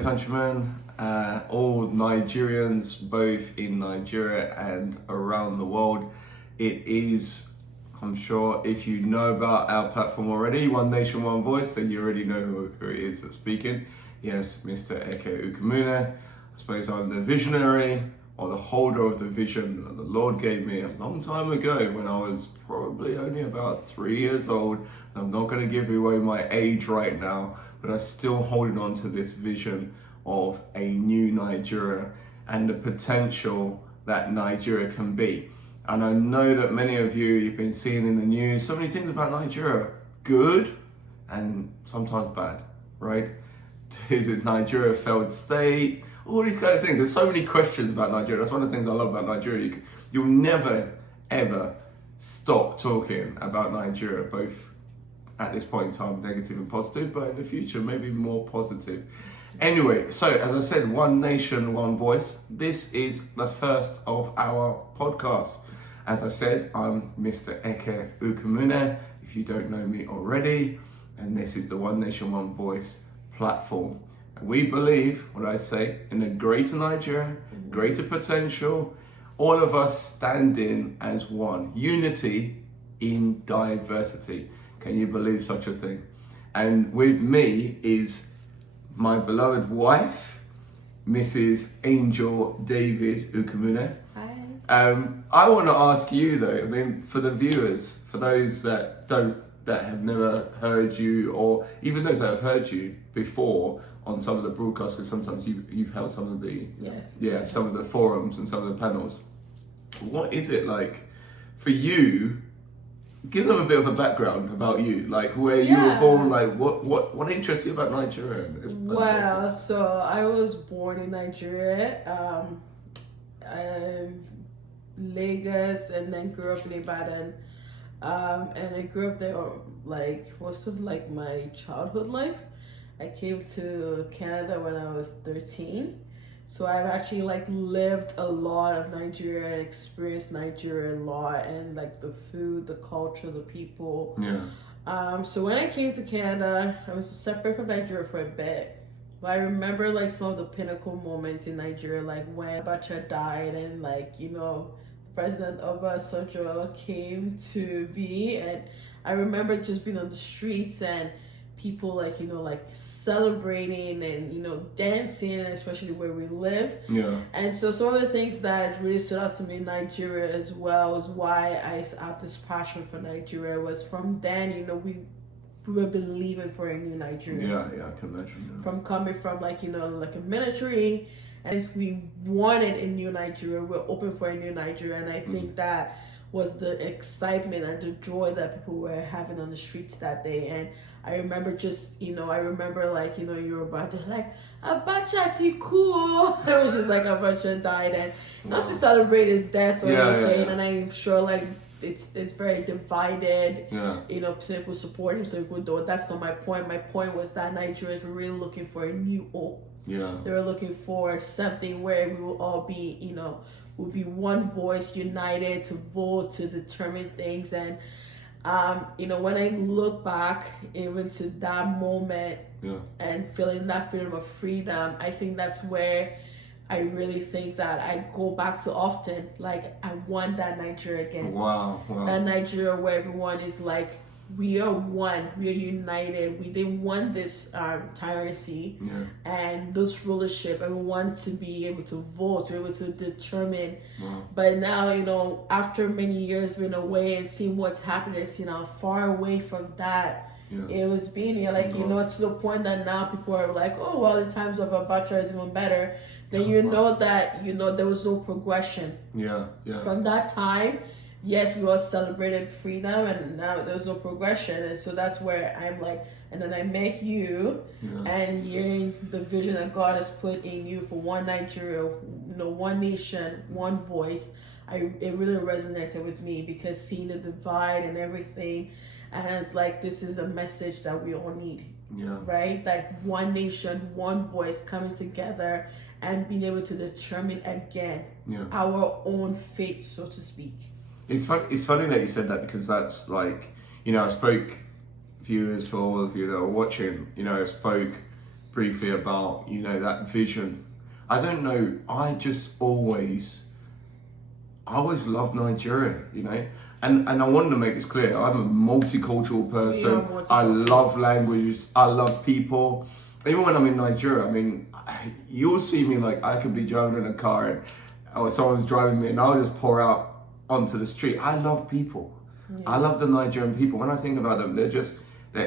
fellow countrymen, all Nigerians, both in Nigeria and around the world. It is, I'm sure, if you know about our platform already, One Nation, One Voice, then you already know who it is that's speaking. Yes, Mr. Eke Ukoumunne. I suppose I'm the visionary or the holder of the vision that the Lord gave me a long time ago when I was probably only about 3 years old. I'm not going to give away my age right now, but I'm still holding on to this vision of a new Nigeria and the potential that Nigeria can be. And I know that many of you've been seeing in the news so many things about Nigeria, good and sometimes bad, right? Is it Nigeria a failed state? All these kind of things. There's so many questions about Nigeria. That's one of the things I love about Nigeria. You'll never, ever stop talking about Nigeria, both at this point in time, negative and positive, but in the future, maybe more positive. Anyway, so as I said, One Nation, One Voice. This is the first of our podcasts. As I said, I'm Mr. Eke Ukoumunne, if you don't know me already, and this is the One Nation, One Voice platform. And we believe, what I say, in a greater Nigeria, greater potential, all of us standing as one. Unity in diversity. Can you believe such a thing? And with me is my beloved wife, Mrs. Angel David Ukoumunne. Hi. I want to ask you though, I mean, for the viewers, for those that have never heard you, or even those that have heard you before on some of the broadcasts, because sometimes you've held some of the some of the forums and some of the panels. What is it like for you? Give them a bit of a background about you, like where you were born, like what interests you about Nigeria? Well, so I was born in Nigeria, Lagos, and then grew up in Ibadan. And I grew up there, like most of like my childhood life. I came to Canada when I was 13. So I've actually like lived a lot of Nigeria and experienced Nigeria a lot, and like the food, the culture, the people. Yeah. So when I came to Canada, I was separate from Nigeria for a bit. But I remember like some of the pinnacle moments in Nigeria, like when Abacha died and like, you know, President Obasanjo came to be, and I remember just being on the streets and people like, you know, like celebrating and, you know, dancing, especially where we live. Yeah. And so some of the things that really stood out to me in Nigeria as well is why I have this passion for Nigeria was from then, you know, we were believing for a new Nigeria. Yeah, I can imagine. Yeah. From coming from like, you know, like a military, and we wanted a new Nigeria. We're open for a new Nigeria, and I think that was the excitement and the joy that people were having on the streets that day. And I remember just, you know, like, you know, Yoruba, they're like, Abacha ti ku. It was just like Abacha died, and not to celebrate his death or anything. And I'm sure like it's very divided. You know, some people support him, some people don't. That's not my point. My point was that Nigerians were really looking for a new hope. They were looking for something where we will all be, you know, will be one voice, united to vote, to determine things. And you know, when I look back even to that moment and feeling that feeling of freedom, I think that's where I really think that I go back to often. Like, I want that Nigeria again. Wow. That Nigeria where everyone is like, we are one, we are united. We didn't want this tyranny and this rulership, and we want to be able to vote, to be able to determine. But now, you know, after many years being away and seeing what's happening, seeing how far away from that it was being, like, you know, to the point that now people are like, oh, well, the times of Abacha is even better. Then you know that, you know, there was no progression. From that time, yes, we all celebrated freedom, and now there's no progression. And so that's where I'm like, and then I met you, and hearing the vision that God has put in you for one Nigeria, you know, one nation, one voice. It really resonated with me, because seeing the divide and everything, and it's like, this is a message that we all need. Right? Like one nation, one voice coming together and being able to determine again our own fate, so to speak. It's funny that you said that, because that's like, you know, I spoke, viewers, for all of you that are watching, you know, I spoke briefly about, that vision. I don't know, I always loved Nigeria, and I wanted to make this clear. I'm a multicultural person. I love languages. I love people. Even when I'm in Nigeria, you'll see me like I could be driving in a car or someone's driving me and I'll just pour out onto the street. I love people. Yeah. I love the Nigerian people. When I think about them, they're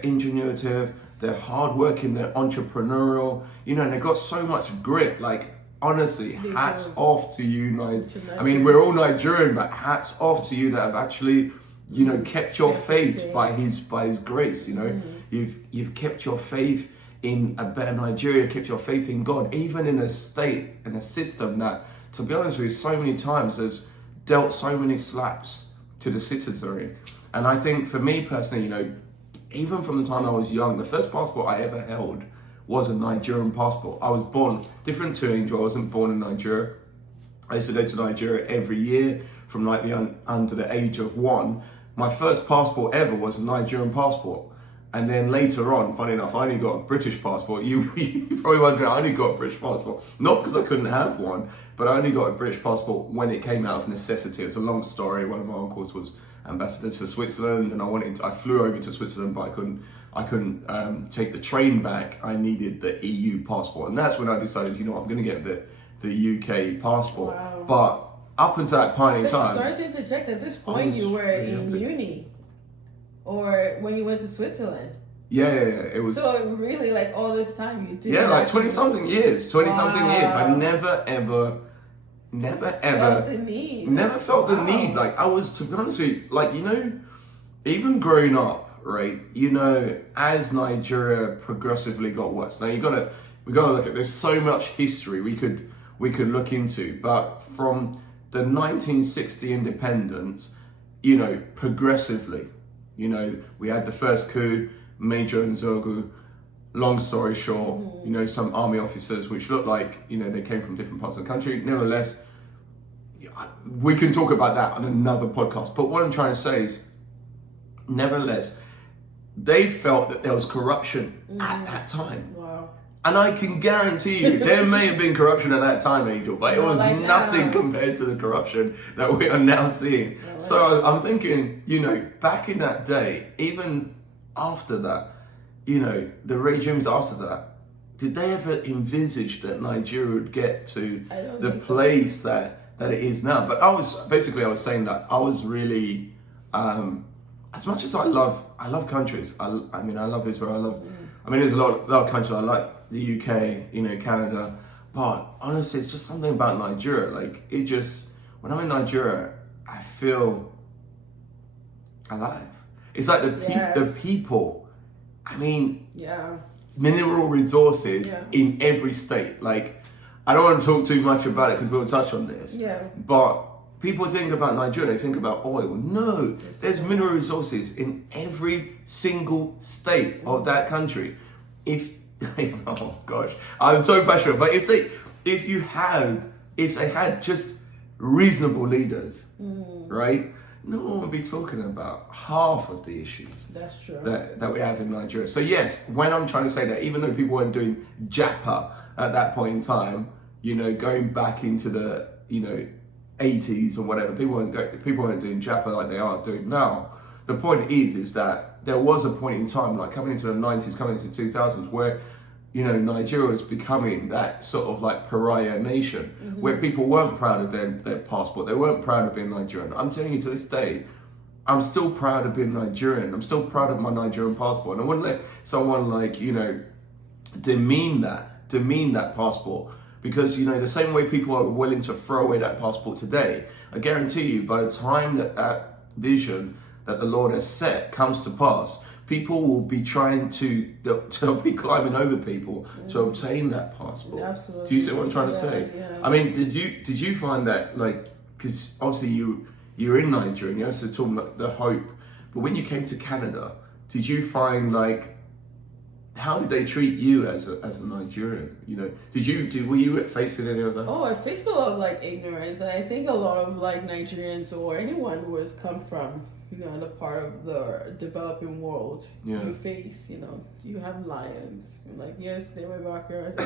ingenuitive, they're hardworking, they're entrepreneurial, and they've got so much grit. Like, honestly, hats off to you, we're all Nigerian, but hats off to you that have actually, kept your faith by his grace. You've kept your faith in a better Nigeria, kept your faith in God, even in a state and a system that, to be honest with you, so many times has dealt so many slaps to the citizenry. And I think for me personally, even from the time I was young, the first passport I ever held was a Nigerian passport. I was born different to Angel. I wasn't born in Nigeria. I used to go to Nigeria every year from like under the age of 1. My first passport ever was a Nigerian passport. And then later on, funny enough, I only got a British passport. You're probably wondering, I only got a British passport. Not because I couldn't have one, but I only got a British passport when it came out of necessity. It's a long story. One of my uncles was ambassador to Switzerland, and I flew over to Switzerland, but I couldn't take the train back. I needed the EU passport, and that's when I decided, I'm going to get the UK passport. Wow. But up until that point in time, sorry to interject. At this point, you were in uni, or when you went to Switzerland. Yeah. It was. So really, like all this time, you did. Yeah, like 20-something years. 20-something years. I never ever felt the need. Never felt the need. Like, I was, to be honest with you, like, even growing up, right, as Nigeria progressively got worse. Now we gotta look at, there's so much history we could look into, but from the 1960 independence, progressively, we had the first coup, Major Nzogu. Long story short, some army officers which looked like, they came from different parts of the country. Nevertheless, we can talk about that on another podcast. But what I'm trying to say is, nevertheless, they felt that there was corruption at that time. Wow. And I can guarantee you, there may have been corruption at that time, Angel, but it was like nothing compared to the corruption that we are now seeing. So I'm thinking, back in that day, even after that, the regimes after that, did they ever envisage that Nigeria would get to the place that it is now? But I was saying that I was really, as much as I love countries. I love Israel. There's a lot of countries I like, the UK, Canada. But honestly, it's just something about Nigeria. Like, when I'm in Nigeria, I feel alive. It's like the people. Mineral resources in every state. Like, I don't want to talk too much about it because we'll touch on this. Yeah. But people think about Nigeria, they think about oil. No, there's mineral resources in every single state of that country. Oh gosh, I'm so passionate. But if they had just reasonable leaders, right? No one would be talking about half of the issues. That's true. That we have in Nigeria. So yes, when I'm trying to say that, even though people weren't doing Japa at that point in time, going back into the 80s or whatever, people weren't doing Japa like they are doing now. The point is that there was a point in time, like coming into the 90s, coming into the 2000s, where Nigeria was becoming that sort of like pariah nation, where people weren't proud of their passport. They weren't proud of being Nigerian. I'm telling you, to this day, I'm still proud of being Nigerian. I'm still proud of my Nigerian passport. And I wouldn't let someone demean that passport. Because, the same way people are willing to throw away that passport today, I guarantee you, by the time that vision that the Lord has set comes to pass, people will be trying they'll be climbing over people to obtain that passport. Absolutely. Do you see what I'm trying to say? Yeah. Did you find that, like, because obviously you're in Nigeria and you're also talking about the hope, but when you came to Canada, did you find like how did they treat you as a Nigerian? You know, were you facing any of that? Oh, I faced a lot of like ignorance, and I think a lot of like Nigerians or anyone who has come from, you know, the part of the developing world, you face, you know, you have lions. You're like, yes, they're my backyard.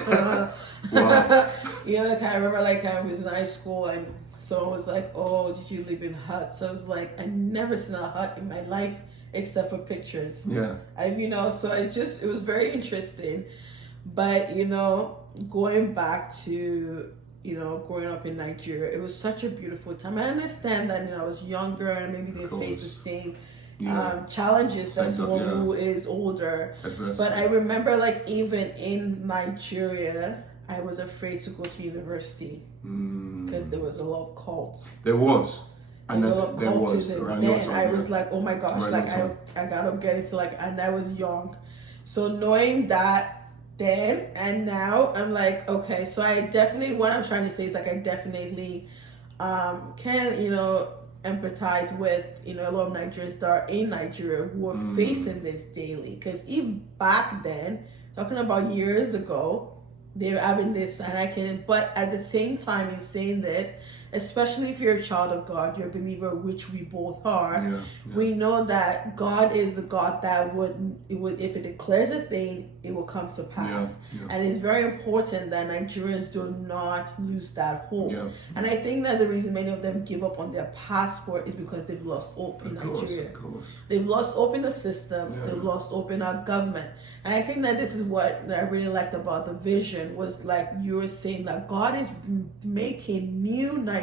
Wow. You know, like I remember like I was in high school and someone was like, oh, did you live in huts? I was like, I never seen a hut in my life except for pictures. Yeah. You know, so it was very interesting. But, you know, going back to, you know, growing up in Nigeria, it was such a beautiful time. I understand that, you know, I was younger and maybe they face the same challenges as someone who is older. But I remember, like, even in Nigeria, I was afraid to go to university because there was a lot of cults. There was. And there was. Around then your time, I was like, oh my gosh, like I gotta get into like, and I was young. So knowing that then and now, I'm like, okay, so I definitely, what I'm trying to say is like, I definitely can, you know, empathize with, you know, a lot of Nigerians that are in Nigeria who are facing this daily. Because even back then, talking about years ago, they were having this, and but at the same time in saying this, especially if you're a child of God, you're a believer, which we both are, we know that God is a God that would, if it declares a thing, it will come to pass. And it's very important that Nigerians do not lose that hope. And I think that the reason many of them give up on their passport is because they've lost hope in Nigeria. Of course. They've lost hope in the system. They've lost hope in our government. And I think that this is what I really liked about the vision, was like you were saying that God is making new Nigeria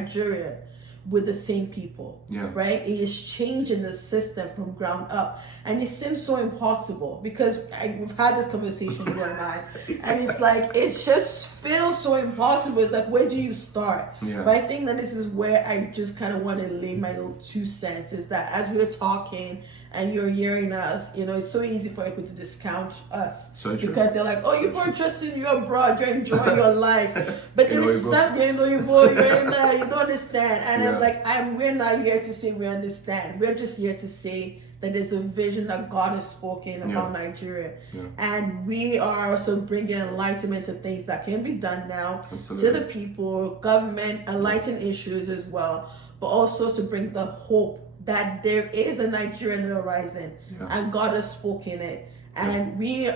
with the same people, right? It is changing the system from ground up, and it seems so impossible because we've had this conversation, you and I, and it's like it just feels so impossible. It's like, where do you start? But I think that this is where I just kind of want to lay my little 2 cents, is that as we're talking and you're hearing us, you know, it's so easy for people to discount us because they're like, oh, you're interested, you're abroad, you're enjoying your life, but there is something, you know, you don't understand. And I'm like, we're not here to say we understand. We're just here to say that there's a vision that God has spoken about Nigeria, and we are also bringing enlightenment to things that can be done now to the people, government, enlighten issues as well, but also to bring the hope that there is a Nigerian horizon, and God has spoken it, and we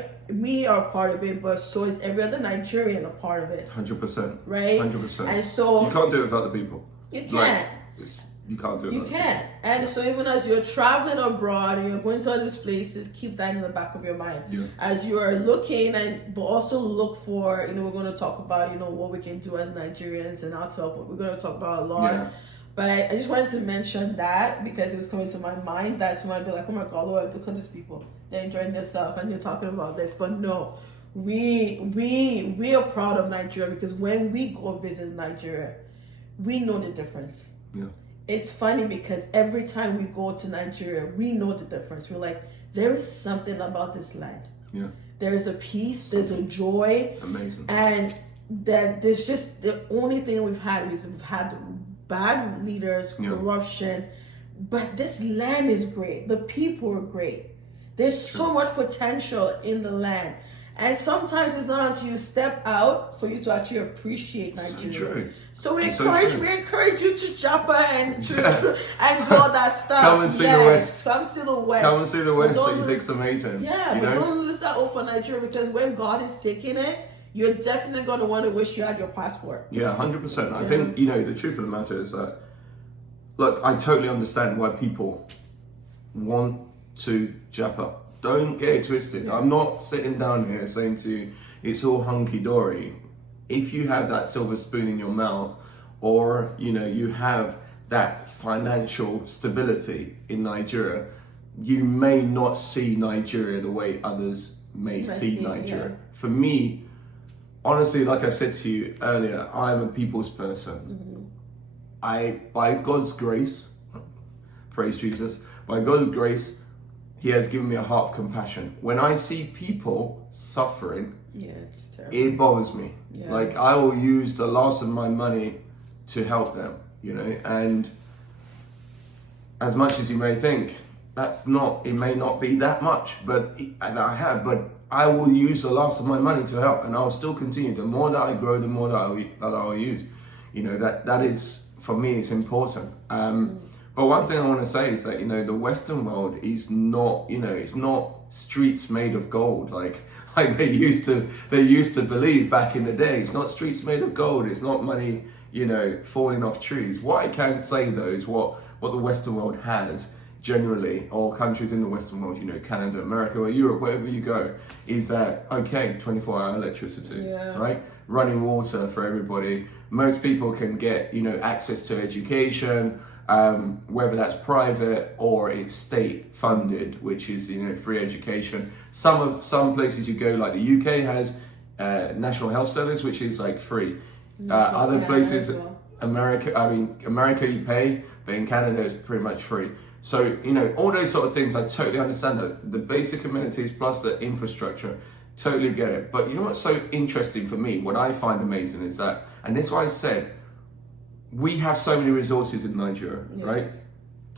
are part of it, but so is every other Nigerian a part of it. 100%. Right? 100%. And so you can't do it without the people. You can't. Like, you can't do it. You can't. And so even as you're traveling abroad and you're going to all these places, keep that in the back of your mind. As you are looking, but also look for, you know, we're going to talk about, you know, what we can do as Nigerians and how to help. We're going to talk about a lot. But I just wanted to mention that because it was coming to my mind. That's when I'd be like, oh my God, Lord, look at these people. They're enjoying themselves and they're talking about this. But no, we are proud of Nigeria because when we go visit Nigeria, we know the difference. It's funny because every time we go to Nigeria, we know the difference. We're like, there is something about this land. There's a peace, there's a joy. Amazing. And that there's just the only thing we've had is we've had bad leaders, corruption, but this land is great. The people are great. There's so much potential in the land. And sometimes it's not until you step out for you to actually appreciate Nigeria. So we encourage you to chopper and and do all that stuff. Come and see the West. Come see the West. Come and see the West that you think's amazing. But don't lose that hope for Nigeria, because where God is taking it, you're definitely going to want to wish you had your passport. 100%. I think, you know, the truth of the matter is that, look, I totally understand why people want to jump up. Don't get it twisted. I'm not sitting down here saying to you, it's all hunky-dory. If you have that silver spoon in your mouth, or, you know, you have that financial stability in Nigeria, you may not see Nigeria the way others may see Nigeria. For me, honestly, like I said to you earlier, I'm a people's person. By God's grace, praise Jesus, by God's grace, He has given me a heart of compassion. When I see people suffering, it's terrible. It bothers me. Like, I will use the last of my money to help them, you know. And as much as you may think, it may not be that much, but I will use the last of my money to help, and I'll still continue. The more that I grow, the more that I'll use. That is, for me, it's important. But one thing I want to say is that, the Western world is not, it's not streets made of gold, like they used to believe back in the day. It's not streets made of gold. It's not money, falling off trees. What I can say though is what the Western world has generally, or countries in the Western world, Canada, America, or Europe, wherever you go, is that, okay, 24-hour electricity, right? Running water for everybody. Most people can get, access to education, whether that's private or it's state funded, which is, free education. Some places you go, like the UK has National Health Service, which is like free. Other places, America you pay, but in Canada it's pretty much free. So, all those sort of things, I totally understand that. The basic amenities plus the infrastructure, totally get it. But you know what's so interesting for me, what I find amazing is that, and this is why I said, we have so many resources in Nigeria, right?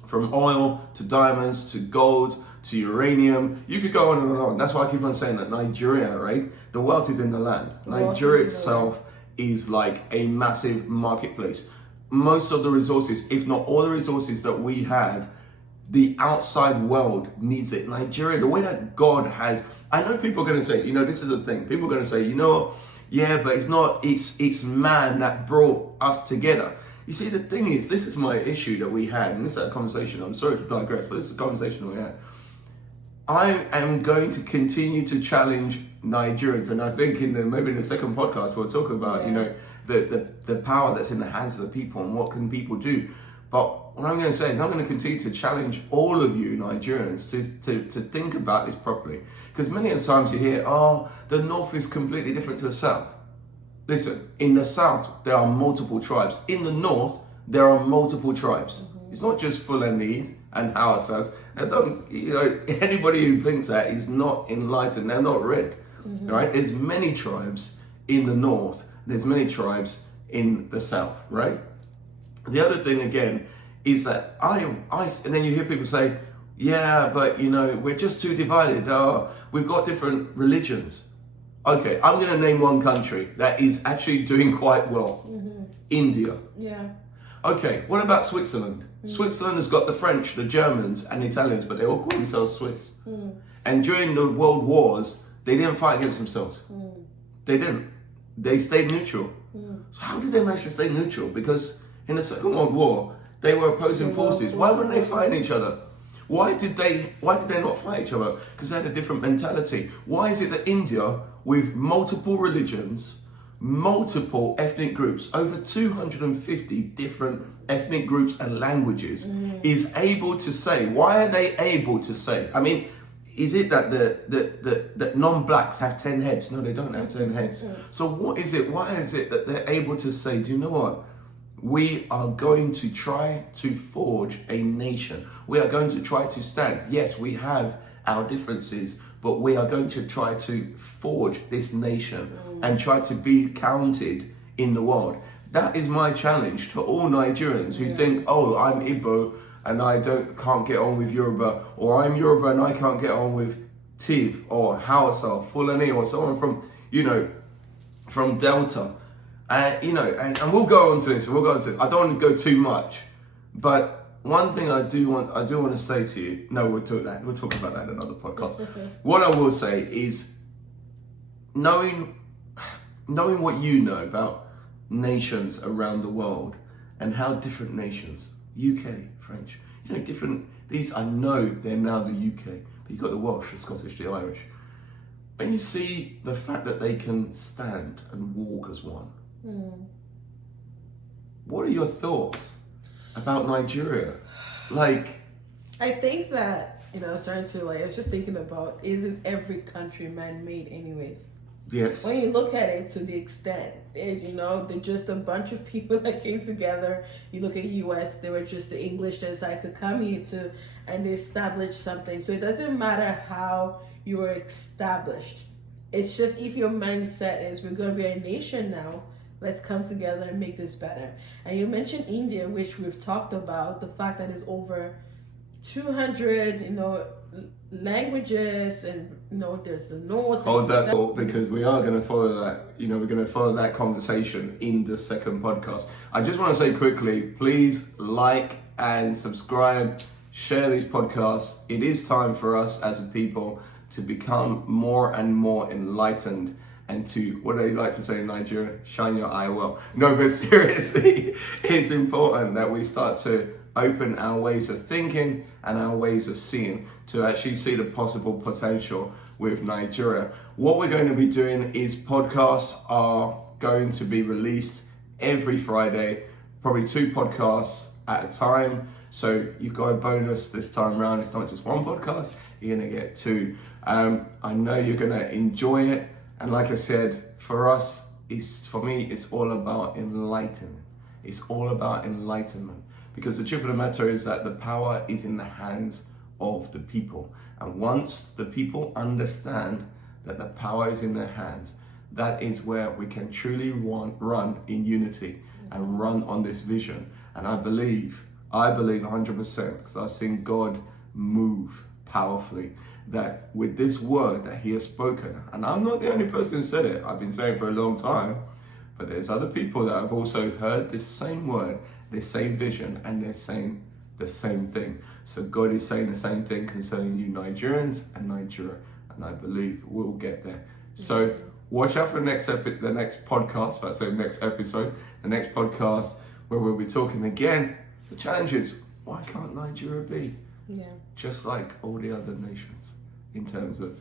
From oil to diamonds to gold to uranium. You could go on and on. That's why I keep on saying that Nigeria, right? The wealth is in the land. Nigeria itself is like a massive marketplace. Most of the resources, if not all the resources that we have, the outside world needs it. Nigeria, the way that God has, I know people are going to say, this is the thing. People are going to say, but it's man that brought us together. You see, the thing is, this is my issue that we had, and this is a conversation, I'm sorry to digress, but this is a conversation we had. I am going to continue to challenge Nigerians, and I think maybe in the second podcast we'll talk about, the power that's in the hands of the people and what can people do. But what I'm going to say is I'm going to continue to challenge all of you Nigerians to think about this properly. Because many of the times you hear, the North is completely different to the South. Listen, in the South, there are multiple tribes. In the North, there are multiple tribes. Mm-hmm. It's not just Fulani and Hausas. Anybody who thinks that is not enlightened. They're not read, right? There's many tribes in the North. There's many tribes in the South, right? The other thing, again, is that and then you hear people say, but, we're just too divided. We've got different religions. Okay, I'm going to name one country that is actually doing quite well. Mm-hmm. India. Yeah. Okay, what about Switzerland? Mm-hmm. Switzerland has got the French, the Germans, and the Italians, but they all call themselves Swiss. Mm-hmm. And during the world wars, they didn't fight against themselves. Mm-hmm. They didn't. They stayed neutral. Mm-hmm. So how did they manage to stay neutral? Because in the Second World War, they were opposing forces. Why weren't they fighting each other? Why did they not fight each other? Because they had a different mentality. Why is it that India, with multiple religions, multiple ethnic groups, over 250 different ethnic groups and languages, is able to say, why are they able to say? I mean, is it that that non-blacks have 10 heads? No, they don't have 10 heads. So what is it? Why is it that they're able to say, do you know what? We are going to try to forge a nation. We are going to try to stand. Yes, we have our differences, but we are going to try to forge this nation and try to be counted in the world. That is my challenge to all Nigerians who think, I'm Igbo and I can't get on with Yoruba, or I'm Yoruba and I can't get on with Tiv or Hausa or Fulani or someone from Delta. And we'll go on to this. I don't want to go too much, but one thing I do want to say to you. No, we'll talk about that in another podcast. What I will say is, knowing what you know about nations around the world and how different nations, UK, French, different. These I know they're now the UK, but you've got the Welsh, the Scottish, the Irish. When you see the fact that they can stand and walk as one. What are your thoughts about Nigeria? I think that, I was just thinking about, isn't every country man-made anyways? Yes. When you look at it to the extent, they're just a bunch of people that came together. You look at US, they were just the English that decided to come here and they established something. So it doesn't matter how you were established. It's just if your mindset is, we're going to be a nation now, let's come together and make this better. And you mentioned India, which we've talked about, the fact that it's over 200, languages, and there's the north. Hold that thought, because we are going to follow that. We're going to follow that conversation in the second podcast. I just want to say quickly, please like and subscribe, share these podcasts. It is time for us as a people to become more and more enlightened, and to, what do they like to say in Nigeria, shine your eye well. No, but seriously, it's important that we start to open our ways of thinking and our ways of seeing, to actually see the possible potential with Nigeria. What we're going to be doing is podcasts are going to be released every Friday, probably 2 podcasts at a time. So you've got a bonus this time around. It's not just 1 podcast, you're going to get 2. I know you're going to enjoy it. And like I said, for me, it's all about enlightenment. It's all about enlightenment. Because the truth of the matter is that the power is in the hands of the people. And once the people understand that the power is in their hands, that is where we can truly run in unity and run on this vision. And I believe 100%, because I've seen God move powerfully, that with this word that he has spoken, and I'm not the only person who said it, I've been saying it for a long time, but there's other people that have also heard this same word, this same vision, and they're saying the same thing. So God is saying the same thing concerning you Nigerians and Nigeria, and I believe we'll get there. So watch out for the next podcast, but I say next episode, the next podcast, where we'll be talking again. The challenge is, why can't Nigeria be just like all the other nations in terms of,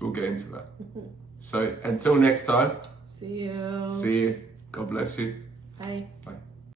we'll get into that. So until next time, see you. See you. God bless you. Bye. Bye.